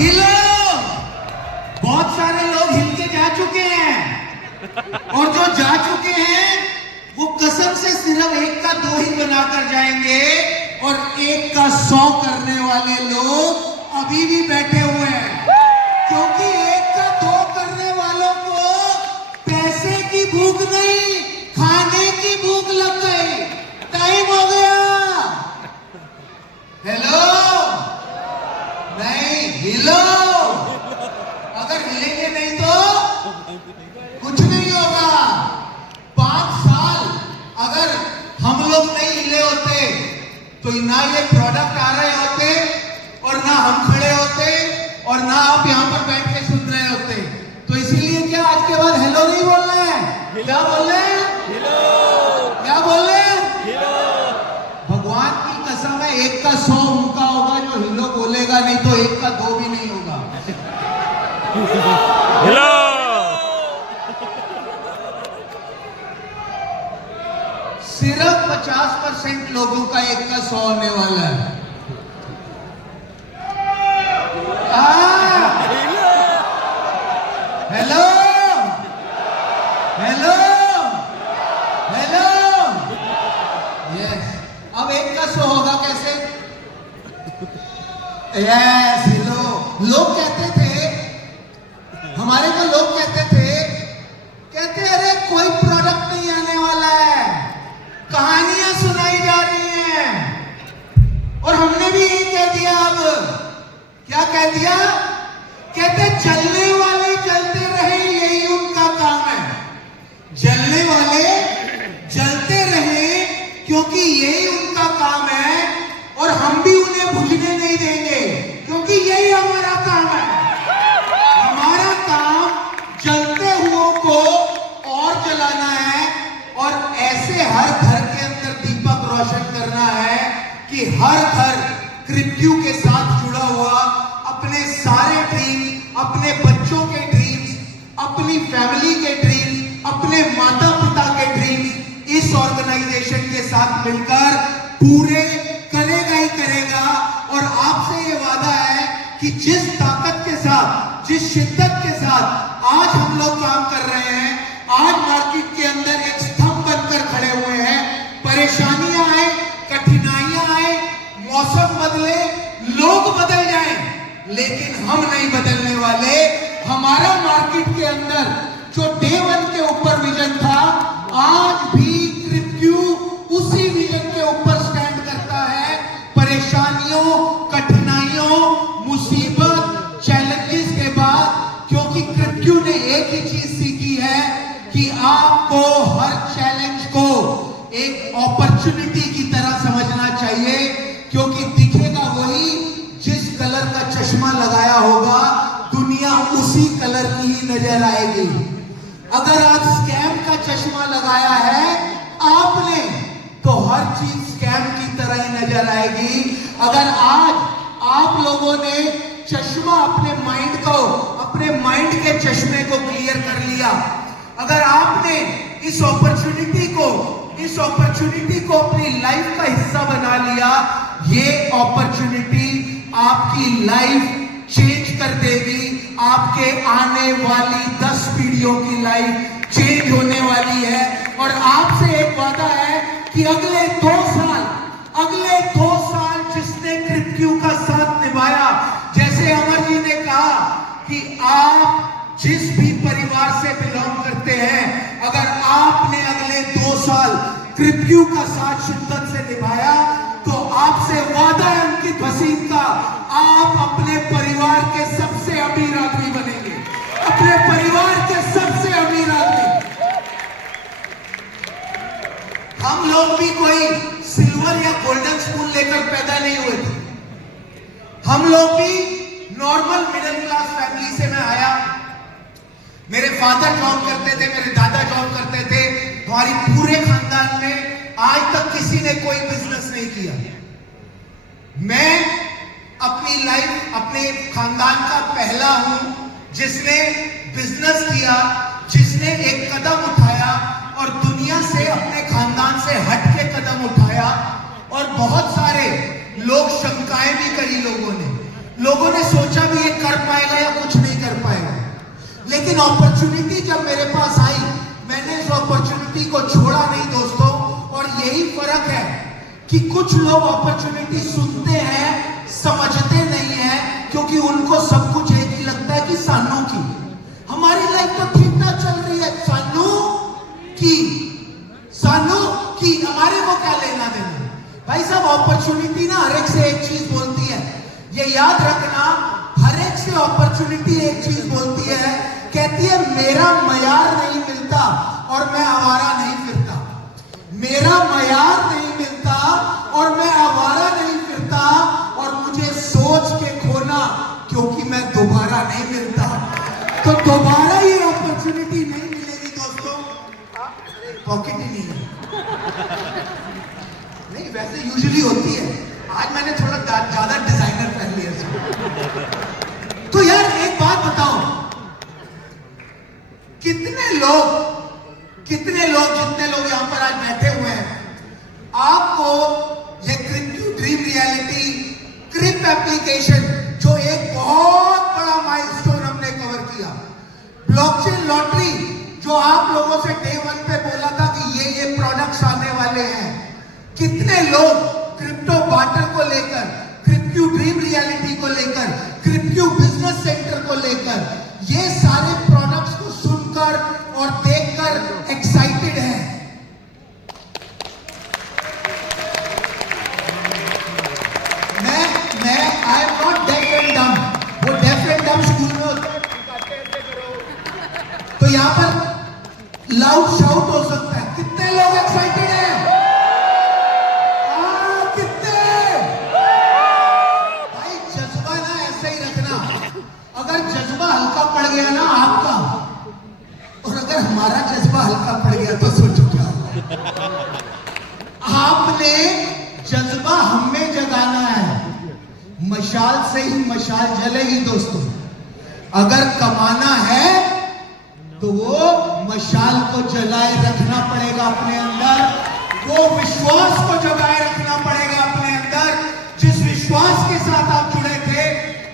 हिलो। बहुत सारे लोग हिल के जा चुके हैं और जो जा चुके हैं वो कसम से सिर्फ 1 का 2 ही बनाकर जाएंगे और 1 का 100 करने वाले लोग अभी भी बैठे हुए हैं, क्योंकि 1 का 2 करने वालों को पैसे की भूख नहीं, खाने की भूख लग गई। टाइम हो गया। हेलो, नहीं हिलो। अगर हिलेंगे नहीं तो कुछ नहीं होगा। 5 साल अगर हम लोग नहीं हिले होते तो ना ये प्रोडक्ट आ रहे होते और ना हम खड़े होते और ना आप यहां पर बैठ के सुन रहे होते। तो इसीलिए क्या आज के बाद हेलो नहीं बोलना है? क्या बोल रहे हैं? क्या बोल रहे हैं? भगवान की कसम है 1 का 100 उनका होगा जो हिलो बोलेगा, नहीं तो 1 का 2 भी नहीं होगा। हेलो। सिर्फ 50% लोगों का 1 का 100 होने वाला है। Hello hello hello. यस, अब 1 का 100 होगा कैसे? यस हिलो। लोग कहते थे, हमारे को लोग कहते अरे कोई प्रोडक्ट नहीं आने वाला है, कहानियां सुनाई जा रही हैं। और हमने भी यही कह दिया। अब क्या कह दिया? कहते चलने वाले चलते रहे, यही उनका काम है। जलने वाले जलते रहे क्योंकि यही उनका काम है, और हम भी उन्हें बुझने नहीं देंगे क्योंकि यही हमारा काम है। हमारा काम जलते हुओं को और जलाना है और ऐसे हर घर के अंदर दीपक रोशन करना है कि हर घर कृत्यु के साथ जुड़ा हुआ अपने सारे ड्रीम्स, अपने बच्चों के ड्रीम्स, अपनी फैमिली के ड्रीम्स, अपने माता पिता के ड्रीम्स इस ऑर्गेनाइजेशन के साथ मिलकर पूरे करेगा ही करेगा। और आपसे ये वादा है कि जिस ताकत के साथ, जिस शिद्दत के साथ आज हम लोग काम कर रहे हैं, आज मार्केट के अंदर एक स्तंभ बनकर खड़े हुए हैं। परेशानियां आए, कठिनाइयां आए, मौसम बदले, लोग बदल जाएं, लेकिन हम नहीं बदलने वाले। हमारा मार्केट के अंदर जो डे 1 के ऊपर विजन था, आज भी कृत्यु उसी विजन के ऊपर स्टैंड करता है। परेशानियों, कठिनाइयों, मुसीबत, चैलेंजेस के बाद, क्योंकि कृत्यु ने एक ही चीज सीखी है कि आपको हर चैलेंज को एक अपॉर्चुनिटी की तरह समझना चाहिए, क्योंकि दिखेगा वही जिस कलर का चश्मा लगाया होगा, दुनिया उसी कलर की ही नजर आएगी। अगर आज स्कैम का चश्मा लगाया है आपने, तो हर चीज स्कैम की तरह ही नजर आएगी। अगर आज आप लोगों ने चश्मा अपने माइंड के चश्मे को क्लियर कर लिया, अगर आपने इस अपॉर्चुनिटी को अपनी लाइफ का हिस्सा बना लिया, ये अपॉर्चुनिटी आपकी लाइफ चेंज कर देगी। आपके आने वाली 10 पीढ़ियों की लाइफ चेंज होने वाली है। और आपसे एक वादा है कि अगले 2 साल जिसने कृत्यु का साथ निभाया, जैसे अमर जी ने कहा कि आप जिस भी परिवार से बिलोंग करते हैं, अगर आपने अगले 2 साल कृत्यु का साथ शिद्दत से निभाया, तो आपसे वादा है अंकित वसीम का, आप अपने परिवार के सबसे अमीर आदमी बनेंगे। अपने परिवार के सबसे अमीर आदमी। हम लोग भी कोई सिल्वर या गोल्डन स्पून लेकर पैदा नहीं हुए थे। हम लोग भी नॉर्मल मिडिल क्लास फैमिली से मैं आया। मेरे फादर जॉब करते थे, मेरे दादा जॉब करते थे। हमारी पूरे खानदान में आज तक किसी ने कोई बिजनेस नहीं किया। मैं अपनी लाइफ, अपने खानदान का पहला हूं जिसने बिजनेस किया, जिसने एक कदम उठाया और दुनिया से, अपने खानदान से हट के कदम उठाया। और बहुत सारे लोग शंकाएं भी करी, लोगों ने सोचा भी ये कर पाएगा या कुछ नहीं कर पाएगा, लेकिन अपॉर्चुनिटी जब मेरे पास आई, मैंने इस अपॉर्चुनिटी को छोड़ा नहीं दोस्तों। और यही फर्क है कि कुछ लोग अपॉर्चुनिटी सुनते हैं, समझते नहीं है, क्योंकि उनको सब कुछ एक ही लगता है कि सानू की हमारी लाइफ तो ठीक ठाक चल रही है, सानू की हमारे को क्या लेना देना। भाई साहब, अपॉर्चुनिटी ना हर एक से एक चीज बोलती है, ये याद रखना। हर एक से अपॉर्चुनिटी एक चीज बोलती है, कहती है मेरा मयार नहीं मिलता और मैं आवारा नहीं फिरता, मेरा मयार नहीं मिलता और मैं आवारा नहीं फिरता, और मुझे सोच के खोना क्योंकि मैं दोबारा नहीं मिलता। तो दोबारा ये अपॉर्चुनिटी नहीं मिलेगी दोस्तों। पॉकेट ही नहीं है, नहीं वैसे यूजुअली होती है, आज मैंने थोड़ा ज्यादा डिजाइनर पहन लिया इसमें। तो यार एक बात बताओ, कितने लोग जितने लोग यहां पर आज बैठे हुए हैं, आपको ये क्रिप्टो ड्रीम रियलिटी क्रिप एप्लीकेशन, जो एक बहुत बड़ा माइलस्टोन हमने कवर किया, ब्लॉकचेन लॉटरी, जो आप लोगों से डे 1 पे बोला था कि ये प्रोडक्ट्स आने वाले हैं, कितने लोग क्रिप्टो बार्टर को लेकर, क्रिप्टो ड्रीम रियलिटी को लेकर, क्रिप्टो बिजनेस सेंटर को लेकर, ये सारे प्रोडक्ट्स को सुनकर और देखकर एक्साइटेड हैं। मैं I am not deaf and डम, वो डेफ एंड डम स्कूल में होते हैं, तो यहां पर लाउड शाउट हो सकता है। कितने लोग एक्साइटेड हैं? हल्का पड़ गया ना आपका, और अगर हमारा जज्बा हल्का पड़ गया तो सोचो क्या होगा। आपने जज्बा हमें जगाना है, मशाल से ही मशाल जलेगी दोस्तों। अगर कमाना है तो वो मशाल को जलाए रखना पड़ेगा अपने अंदर, वो विश्वास को जगाए रखना पड़ेगा अपने अंदर, जिस विश्वास के साथ आप जुड़े थे,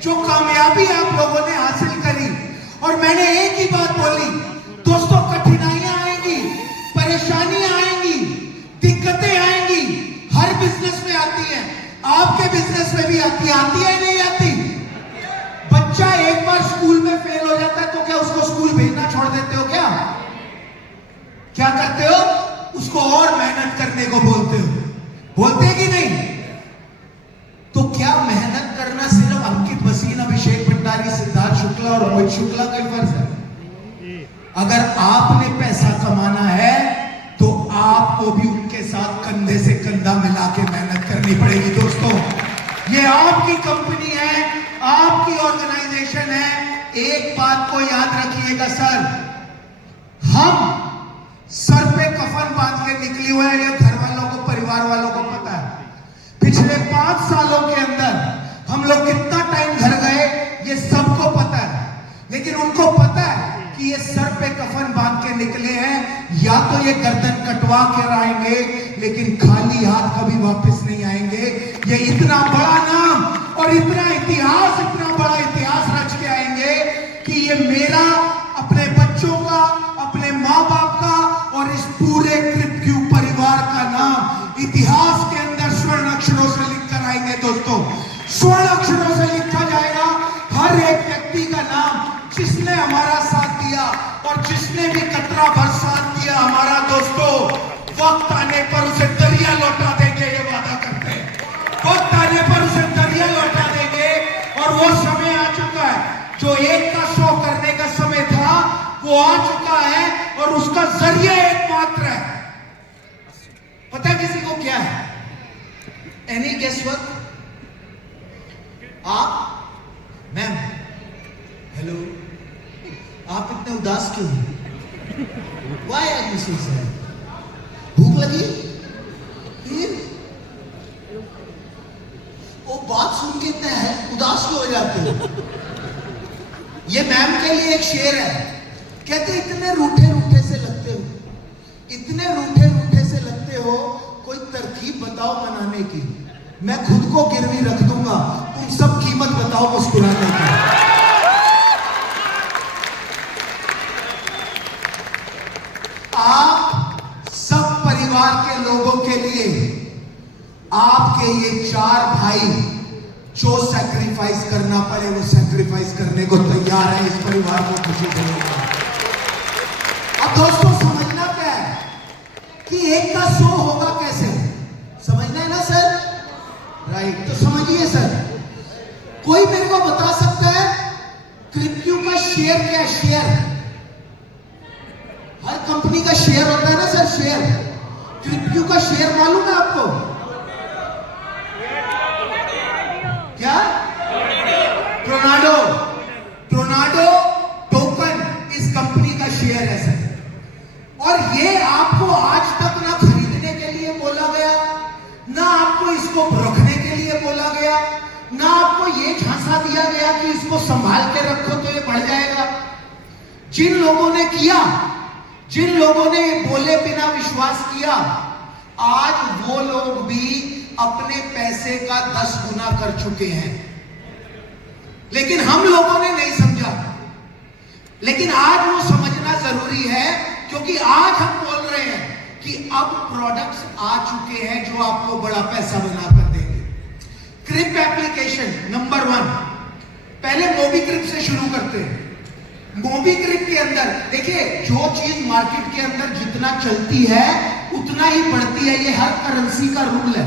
जो कामयाबी आप लोगों ने हासिल करी। और मैंने एक ही बात बोली दोस्तों, कठिनाइयां आएंगी, परेशानियां आएंगी, दिक्कतें आएंगी, हर बिजनेस में आती हैं, आपके बिजनेस में भी आती है या नहीं आती? बच्चा एक बार स्कूल में फेल हो जाता है तो क्या उसको स्कूल भेजना छोड़ देते हो? क्या करते हो? उसको और मेहनत करने को बोलते कि नहीं? तो क्या मेहनत करना सिर्फ अंकित भसीन, अभिषेक भंडारी, सिद्धार्थ शुक्ला और रोहित शुक्ला का ही फर्ज है? अगर आपने पैसा कमाना है तो आपको भी उनके साथ कंधे से कंधा मिला के मेहनत करनी पड़ेगी दोस्तों। ये आपकी कंपनी है, आपकी ऑर्गेनाइजेशन है। एक बात को याद रखिएगा सर, हम सर पे कफन बांध के निकले हुए हैं, ये घर वालों को, परिवार वालों को पता है। पिछले 5 सालों के अंदर हम लोग कितना टाइम घर गए ये सबको पता है, लेकिन उनको पता है कि ये सर पे कफन बांध के निकले हैं, या तो ये गर्दन कटवा कर आएंगे, लेकिन खाली हाथ कभी वापस नहीं आएंगे। ये इतना बड़ा नाम और इतना इतिहास, इतना बड़ा इतिहास रच के आएंगे कि ये मेरा, अपने बच्चों का, अपने माँ बाप का और इस पूरे क्रिप्टो परिवार का नाम इतिहास के अंदर स्वर्ण अक्षरों से लिख कर आएंगे दोस्तों। स्वर्ण अक्षरों से लिखा जाएगा हर एक व्यक्ति का नाम, जिसने हमारा साथ दिया और जिसने भी कतरा भर साथ दिया हमारा दोस्तों। वक्त आने पर उसे दरिया लौटा देंगे, ये वादा करते हैं। वक्त आने पर उसे दरिया लौटा देंगे, और वो समय आ चुका है, जो एक का 100 करने का समय था वो आ चुका है, और उसका जरिया एकमात्र है। पता है किसी को क्या है? Any guess work? आप, मैम, हेलो, आप इतने उदास क्यों हैं? Why are you so sad? भूख लगी? वो बात सुन के इतने है उदास क्यों हो जाते हो? ये मैम के लिए एक शेर है, कहते इतने रूठे रूठे से लगते हो, इतने रूठे रूठे से लगते हो, कोई तरकीब बताओ मनाने की, मैं खुद को गिरवी रख दूंगा, तुम सब कीमत बताओ मुस्कुराने की। आपके ये 4 भाई जो सैक्रिफाइस करना पड़े वो सैक्रिफाइस करने को तैयार है इस परिवार को खुशी देने का। अब दोस्तों समझना क्या है कि एक का 100 होगा कैसे, समझना है ना सर? राइट, तो समझिए सर। कोई मेरे को बता सकता है क्रिप्टो का शेयर क्या है? शेयर, हर कंपनी का शेयर होता है ना सर, शेयर। क्रिप्टो का शेयर मालूम है आपको क्या? टोर्नाडो, टोर्नाडो टोकन इस कंपनी का शेयर है सर। और ये आपको आज तक ना खरीदने के लिए बोला गया, ना आपको इसको रखने के लिए बोला गया, ना आपको ये झांसा दिया गया कि इसको संभाल के रखो तो ये बढ़ जाएगा। जिन लोगों ने किया, जिन लोगों ने बोले बिना विश्वास किया, आज वो लोग भी अपने पैसे का 10 गुना कर चुके हैं। लेकिन हम लोगों ने नहीं समझा। लेकिन आज वो समझना जरूरी है, क्योंकि आज हम बोल रहे हैं कि अब प्रोडक्ट्स आ चुके हैं जो आपको बड़ा पैसा बनाकर देंगे। क्रिप एप्लीकेशन नंबर 1, पहले मोबीक्रिप से शुरू करते हैं। मोबीक्रिप के अंदर देखिए, जो चीज मार्केट के अंदर जितना चलती है उतना ही बढ़ती है। ये हर करेंसी का रूल है।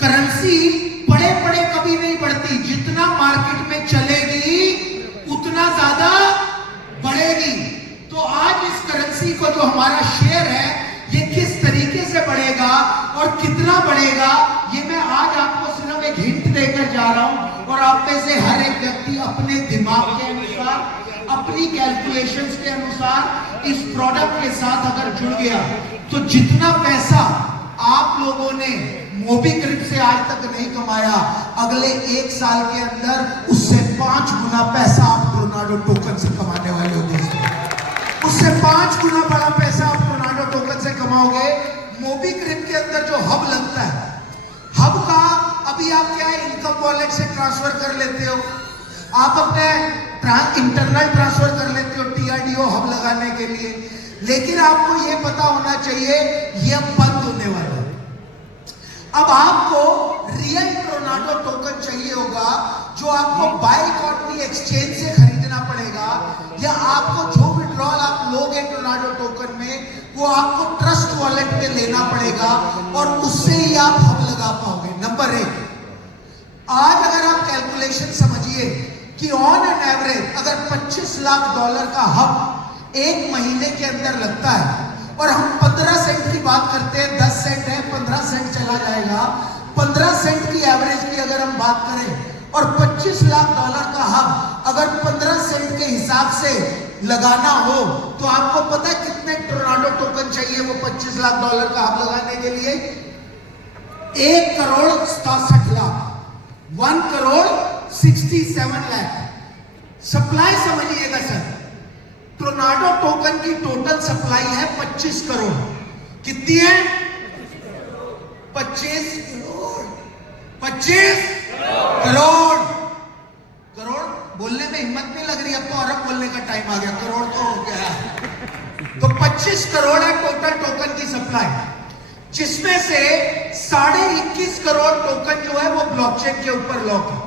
करेंसी पड़े पड़े कभी नहीं बढ़ती, जितना मार्केट में चलेगी उतना ज्यादा बढ़ेगी। तो आज इस करेंसी को जो हमारा शेयर है ये किस तरीके से बढ़ेगा और कितना बढ़ेगा, ये मैं आज आपको सिर्फ एक हिंट देकर जा रहा हूं। और आप में से हर एक व्यक्ति अपने दिमाग के अनुसार, अपनी कैलकुलेशंस के अनुसार इस प्रोडक्ट के साथ अगर जुड़ गया तो जितना पैसा आप लोगों ने मोबीक्रिप से आज तक नहीं कमाया, अगले 1 साल के अंदर उससे 5 गुना पैसा आप टोर्नाडो टोकन से कमाने वाले हो दोस्तों। उससे 5 गुना बड़ा पैसा आप टोर्नाडो टोकन से कमाओगे। मोबीक्रिप के अंदर जो हब लगता है, हब का अभी आप क्या है, इनकम वॉलेट से ट्रांसफर कर लेते हो, आप अपने इंटरनल ट्रांसफर कर लेते हो TRDO हब लगाने के लिए। लेकिन आपको यह पता होना चाहिए यह बंद होने वाला है। अब आपको रियल टोर्नाडो टोकन चाहिए होगा जो आपको बाय कॉटनी एक्सचेंज से खरीदना पड़ेगा, या आपको जो विड्रॉल आप लोगे टोर्नाडो टोकन में वो आपको ट्रस्ट वॉलेट में लेना पड़ेगा और उससे ही आप हब लगा पाओगे। नंबर 1, आज अगर आप कैलकुलेशन समझिए कि ऑन एन एवरेज अगर $25 लाख का हब 1 महीने के अंदर लगता है, और हम 15 सेंट की बात करते हैं, 10 सेंट है, 15 सेंट चला जाएगा, 15 सेंट की एवरेज की अगर हम बात करें, और $25 लाख का हब अगर 15 सेंट के हिसाब से लगाना हो, तो आपको पता है कितने टोर्नाडो टोकन चाहिए वो $25 लाख का हब लगाने के लिए? 1,67 लाख, 1,67 लाख। सप्लाई समझिएगा सर, टोर्नाडो टोकन की टोटल सप्लाई है 25 करोड़। कितनी है? 25 करोड़। 25 करोड़। करोड़ बोलने में हिम्मत नहीं लग रही, अब तो अरब बोलने का टाइम आ गया, करोड़ तो हो गया। तो 25 करोड़ है टोटल टोकन की सप्लाई, जिसमें से 21.5 करोड़ टोकन जो है वो ब्लॉकचेन के ऊपर लॉक है।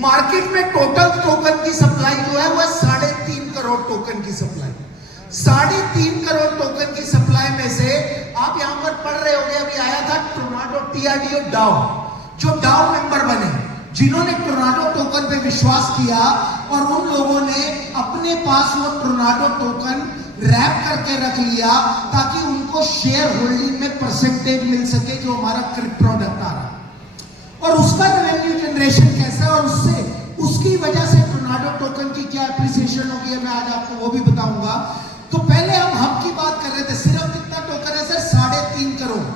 मार्केट में टोटल टोकन की सप्लाई जो है वह 3.5 करोड़ टोकन की सप्लाई। 3.5 करोड़ टोकन की सप्लाई में से आप यहां पर पढ़ रहे होंगे, अभी आया था टोर्नाडो TRDO डाउ, जो डाउ मेंबर बने, जिन्होंने टोर्नाडो टोकन पे विश्वास किया और उन लोगों ने अपने पास वो टोर्नाडो टोकन रैप करके रख लिया ताकि उनको शेयर होल्डिंग में परसेंटेज मिल सके जो हमारा क्रिप प्रोडक्ट आ रहा है। और उसका रेवेन्यू जनरेशन कैसा है और उससे उसकी वजह से टोर्नाडो टोकन की क्या एप्रिसिएशन होगी, मैं आज आपको वो भी बताऊंगा। तो पहले हम हब की बात कर रहे थे, सिर्फ कितना टोकन है सर? 3.5 करोड़।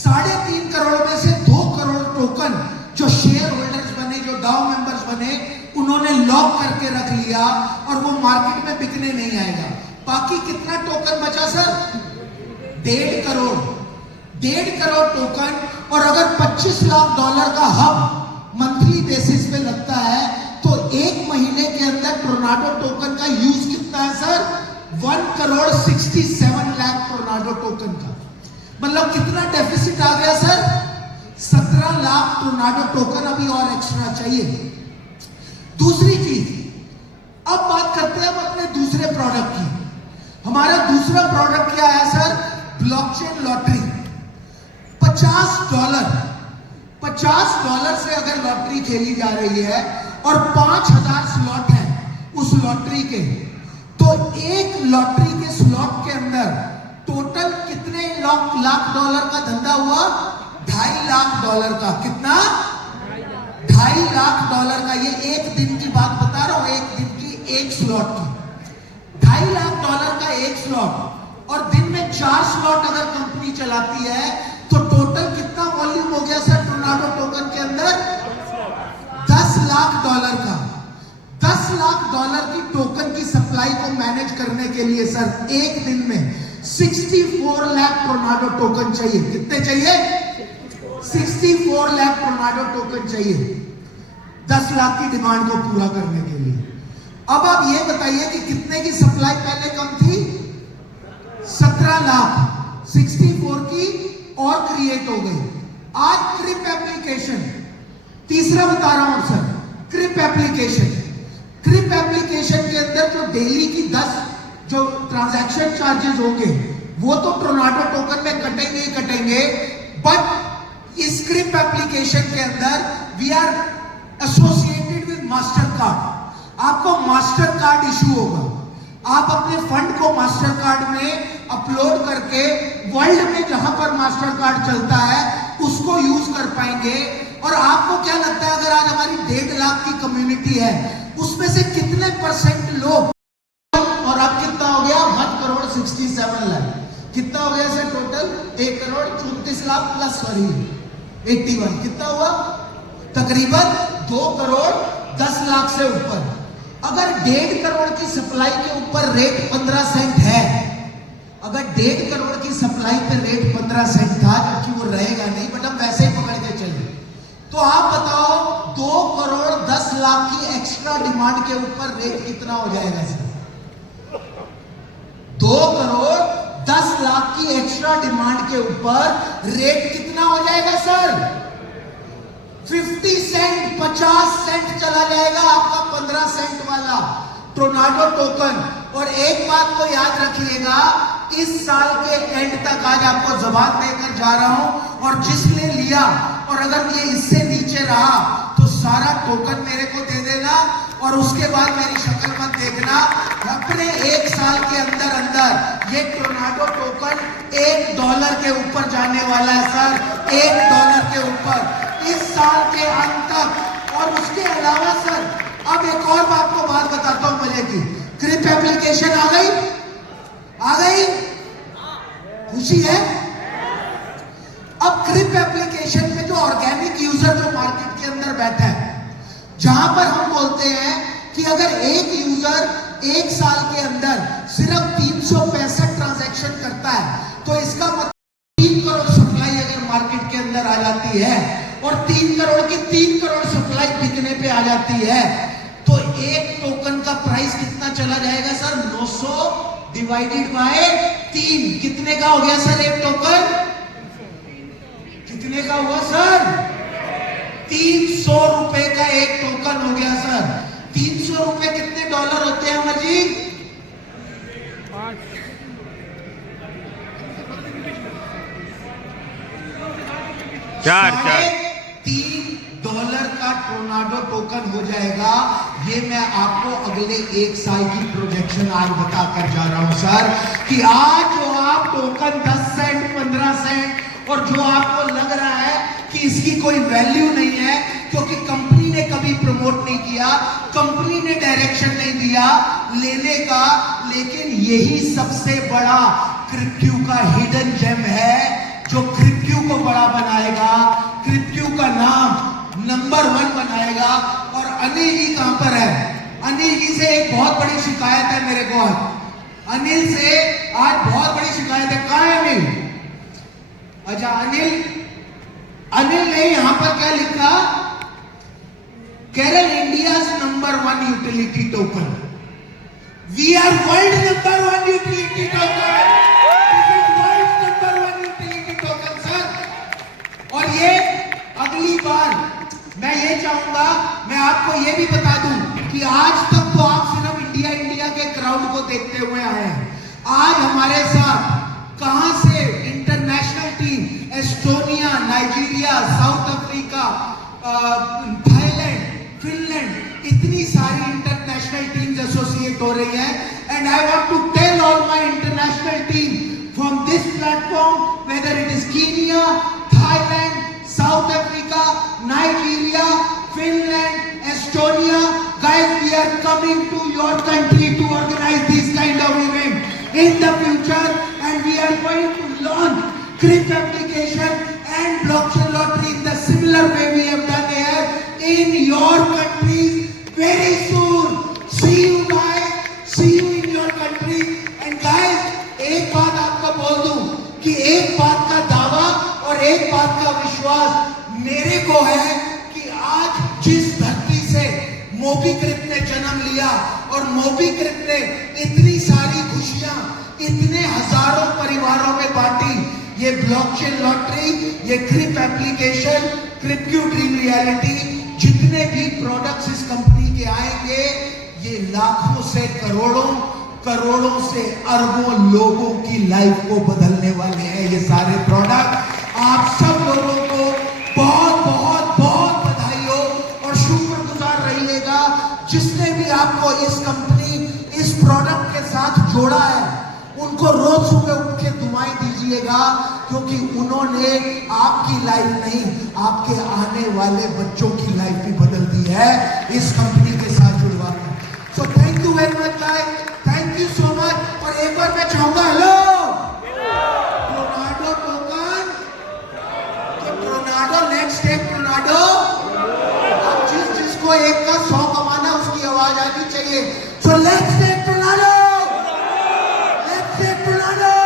3.5 करोड़ में से 2 करोड़ टोकन जो शेयर होल्डर्स बने, जो डाउ मेंबर्स बने, उन्होंने लॉक करके रख लिया और वो मार्केट में बिकने नहीं आएगा। बाकी कितना टोकन बचा सर? 1.5 करोड़। 1.5 करोड़ टोकन। और अगर $25 लाख का हब मंथली बेसिस पे लगता है तो 1 महीने के अंदर टोर्नाडो टोकन का यूज कितना है सर? 1,67 लाख टोर्नाडो टोकन का। मतलब कितना डेफिसिट आ गया सर? 17 लाख टोर्नाडो टोकन अभी और एक्स्ट्रा चाहिए। दूसरी चीज, अब बात करते हैं हम अपने दूसरे प्रोडक्ट की। हमारा दूसरा प्रोडक्ट क्या है सर? Blockchain lottery. $50 से अगर लॉटरी खेली जा रही है और 5000 स्लॉट है उस लॉटरी के, तो एक लॉटरी के स्लॉट के अंदर टोटल कितने लाख डॉलर का धंधा हुआ? $2.5 लाख का। कितना? $2.5 लाख का। ये एक दिन की बात बता रहा हूं, एक दिन की एक स्लॉट की। $2.5 लाख का एक स्लॉट, और दिन में 4 स्लॉट अगर कंपनी चलाती है तो टोटल कितना वॉल्यूम हो गया सर टोर्नाडो टोकन के अंदर? $10 लाख का। $10 लाख की टोकन की सप्लाई को मैनेज करने के लिए सर एक दिन में 64 लाख टोर्नाडो टोकन चाहिए। कितने चाहिए? 64 लाख टोर्नाडो टोकन चाहिए 10 लाख की डिमांड को पूरा करने के लिए। अब आप ये बताइए कि कितने की सप्लाई पहले कम थी? 17 लाख। 64 की और क्रिएट हो गई। आज क्रिप एप्लीकेशन, तीसरा बता रहा हूं सर, क्रिप एप्लीकेशन के अंदर जो डेली की 10 जो ट्रांजैक्शन चार्जेस होंगे वो तो टोर्नाडो टोकन में कटेंगे, बट इस क्रिप एप्लीकेशन के अंदर we are associated with Mastercard. आपको मास्टर कार्ड इशू होगा। आप अपने फंड को मास्टर कार्ड में अपलोड करके वर्ल्ड में जहां पर मास्टर कार्ड चलता है उसको यूज कर पाएंगे। और आपको क्या लगता है, अगर आज हमारी 1.5 लाख की कम्युनिटी है उसमें से कितने परसेंट लोग, और अब कितना हो गया? 1,67 लाख। कितना हो गया सर टोटल? 1,34 लाख प्लस 81। कितना हुआ? तकरीबन 2,10 लाख से ऊपर। अगर 1.5 करोड़ की सप्लाई के ऊपर रेट 15 सेंट है, अगर 1.5 करोड़ की सप्लाई पे रेट 15 सेंट था, जबकि वो रहेगा नहीं बट हम वैसे ही पकड़ के चले, तो आप बताओ 2,10 लाख की एक्स्ट्रा डिमांड के ऊपर रेट कितना हो जाएगा सर? 2,10 लाख की एक्स्ट्रा डिमांड के ऊपर रेट कितना हो जाएगा सर? 50 सेंट, 50 सेंट चला जाएगा आपका 15 सेंट वाला टोर्नाडो टोकन। और एक बात को याद रखिएगा, इस साल के एंड तक आज आपको जबान देकर जा रहा हूं, और जिसने लिया और अगर ये इससे नीचे रहा तो सारा टोकन मेरे को दे देना, और उसके बाद मेरी शक्ल मत देखना। अपने एक साल के अंदर अंदर ये टोर्नाडो टोकन $1 के ऊपर जाने वाला है सर, $1 के ऊपर इस साल के अंत तक। और उसके अलावा सर अब एक और आपको बात बताता हूं मजे की। क्रिप एप्लीकेशन आ गई, खुशी है? अब क्रिप एप्लीकेशन में जो ऑर्गेनिक यूजर जो मार्केट के अंदर बैठा है, जहां पर हम बोलते हैं कि अगर एक यूजर एक साल के अंदर सिर्फ 365 ट्रांजैक्शन करता है, तो इसका मतलब 3 करोड़ सप्लाई अगर मार्केट के अंदर आ जाती है और 3 करोड़ की 3 करोड़ सप्लाई बिकने पे आ जाती है, तो एक टोकन का प्राइस कितना चला जाएगा सर? 900 divided by 3। कितने का हो गया सर एक टोकन? कितने का हुआ सर? 300 रुपए का एक टोकन हो गया सर। 300 रुपए कितने डॉलर होते हैं अमर जी? 3 का टोर्नाडो टोकन हो जाएगा। ये मैं आपको अगले 1 साल की प्रोजेक्शन आज बताकर जा रहा हूं सर, कि आज जो आप टोकन 10 सेंट 15 सेंट और जो आपको लग रहा है कि इसकी कोई वैल्यू नहीं है क्योंकि कंपनी ने कभी प्रमोट नहीं किया, कंपनी ने डायरेक्शन नहीं दिया लेने का, लेकिन यही सबसे बड़ा क्रिप्टो का हिडन जेम है जो क्रिप्टो को बड़ा बनाएगा, क्रिप्टो का नाम नंबर 1 बनाएगा। और अनिल जी कहां पर है? अनिल जी से एक बहुत बड़ी शिकायत है मेरे को आज। अनिल से आज बहुत बड़ी शिकायत है। कहां है अनिल? अच्छा अनिल ने यहां पर क्या लिखा? Kerala India's number 1 utility token. We are world number 1 utility token. This is world number 1 utility token sir. और ये चाहूंगा, मैं आपको ये भी बता दूं कि आज तक तो आप सिर्फ इंडिया इंडिया के क्राउड को देखते हुए आए हैं। आज हमारे साथ कहां से international team, Estonia, Nigeria, South Africa, Thailand, Finland, इतनी सारी इंटरनेशनल टीम्स एसोसिएट हो रही है। And I want to tell all my international team from this platform, whether it is Kenya, Thailand, South Africa, Nigeria, Finland, Estonia, guys, we are coming to your country to organize this kind of event in the future, and we are going to launch CRIP application and blockchain lottery in the similar way we have done here in your countries very soon. See you guys, see you in your country. And guys, एक बात आपको बोल दूं कि एक बात का दावा और एक बात का विश्वास मेरे को है कि आज जिस धरती से मोबीक्विक ने जन्म लिया और मोबीक्विक ने इतनी सारी खुशियां इतने हजारों परिवारों में बांटी, ये ब्लॉकचेन लॉटरी, ये क्रिप एप्लीकेशन, क्रिप्क्यू ड्रीम रियलिटी, जितने भी प्रोडक्ट्स इस कंपनी के आएंगे, ये लाखों से करोड़ों, करोड़ों से अरबों लोगों की लाइफ को बदलने वाले हैं ये सारे प्रोडक्ट। आप सब लोगों को बहुत बहुत बहुत बधाई हो और शुक्रगुजार रहिएगा जिसने भी आपको इस कंपनी, इस प्रोडक्ट के साथ जोड़ा है। उनको रोज सुबह उठ के दुआएं दीजिएगा, क्योंकि उन्होंने आपकी लाइफ नहीं, आपके आने वाले बच्चों की लाइफ भी बदल दी है इस कंपनी के साथ जुड़वा के। So thank you very much guys, thank you so much. और एक बार मैं चाहूंगा, हेलो टोर्नाडो टोकन, तो टोर्नाडो नेक्स्ट स्टेप टोर्नाडो, अब जिसको एक का 100 कमाना उसकी आवाज आनी चाहिए। So let's take tornado, let's take tornado.